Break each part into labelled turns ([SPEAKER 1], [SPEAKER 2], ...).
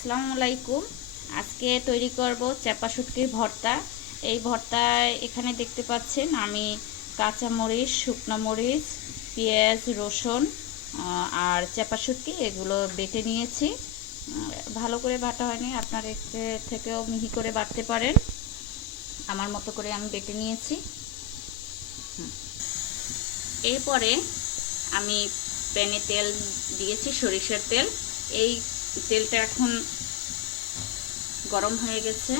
[SPEAKER 1] আসসালামু আলাইকুম। আজকে তৈরি করব চাপা শুটকির ভর্তা। এই ভর্তায় এখানে দেখতে পাচ্ছেন আমি কাঁচা মরিচ, শুকনো মরিচ, পেঁয়াজ, রসুন আর চাপা শুটকি এগুলো বেটে নিয়েছি। ভালো করে বাটা হয়নি, আপনার এর থেকেও মিহি করে বাটতে পারেন। আমার মতো করে আমি বেটে নিয়েছি। এরপরে আমি প্যানে তেল দিয়েছি, সরিষার তেল। এই তেলটা এখন গরম হয়ে গেছে।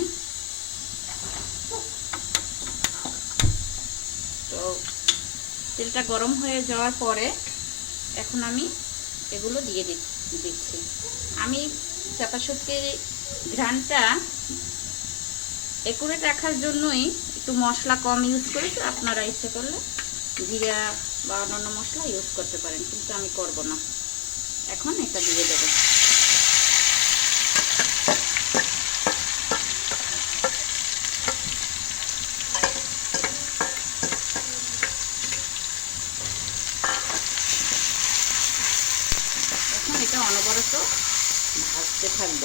[SPEAKER 1] তো তেলটা গরম হয়ে যাওয়ার পরে এখন আমি এগুলো দিয়ে দিচ্ছি। আমি চাপা শুটকির ঘ্রানটা একুরেট রাখার জন্যই একটু মশলা কম ইউজ করেছি, আপনারা ইচ্ছে করলে জিরা বা অন্যান্য মশলা ইউজ করতে পারেন, কিন্তু আমি করব না। এখন এটা দিয়ে দেবো এখন এটা অনবরত ভাজতে থাকব।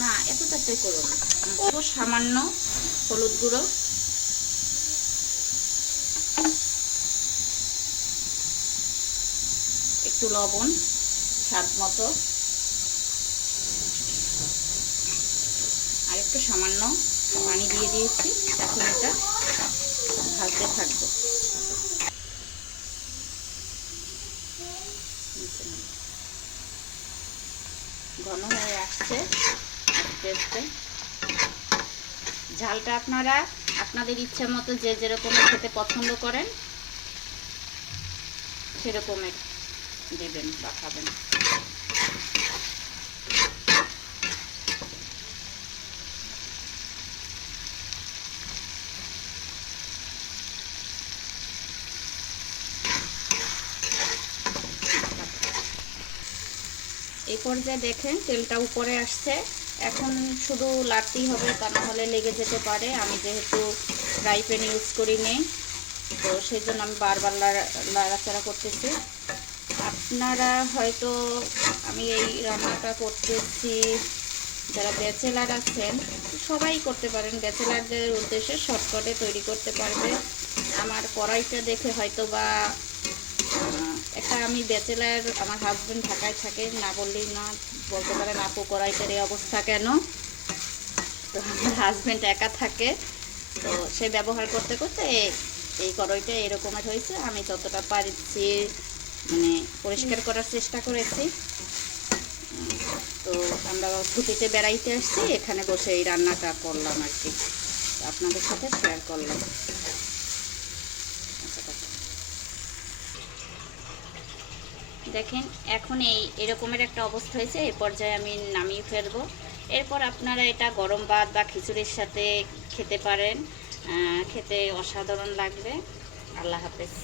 [SPEAKER 1] না এত তাড়াতাড়ি করো না। সামান্য হলুদ গুঁড়ো। একটু লবণ, স্বাদ মতো। আর একটু সামান্য পানি দিয়ে দিয়েছি। এখন এটা ভাজতে থাকব। ঘন হয়ে আসছে আস্তে ঝালটা আপনারা আপনাদের ইচ্ছা মতো যে যেরকম খেতে পছন্দ করেন, সেরকমের দেবেন বা খাবেন। এই পর্যায়ে দেখেন, তেলটা উপরে আসছে। এখন শুধু লাড়তেই হবে, তা না হলে লেগে যেতে পারে। আমি যেহেতু ফ্রাই প্যান ইউজ করি নেই তো সেই জন্য আমি বারবার লাড়া- লাড়াচাড়া করতেছি। আপনারা হয়তো আমি এই রান্নাটা করতেছি, যারা ব্যাচেলার আছেন, সবাই করতে পারেন। ব্যাচেলারদের উদ্দেশ্যে শর্টকাটে তৈরি করতে পারবে। আমার কড়াইটা দেখে হয়তো বা একটা আমি ব্যাচেলার, আমার হাজব্যান্ড ঢাকায় থাকে, না বললেই না, বলতে পারেন আপু কড়াইটার এই অবস্থা কেন? তো আমার হাজব্যান্ড একা থাকে, তো সে ব্যবহার করতে করতে এই কড়াইটা এরকমের হয়েছে, আমি যতটা পারছি মানে পরিষ্কার করার চেষ্টা করেছি। তো আমরা ছুটিতে বেড়াইতে আসছি, এখানে বসে এই রান্নাটা করলাম আর কি। আপনাদের সাথে শেয়ার করলাম। দেখেন, এখন এই এরকমের একটা অবস্থা হয়েছে এই পর্যায়ে আমি নামিয়ে ফেলব। এরপর আপনারা এটা গরম ভাত বা খিচুড়ির সাথে খেতে পারেন খেতে অসাধারণ লাগবে। আল্লাহ হাফেজ।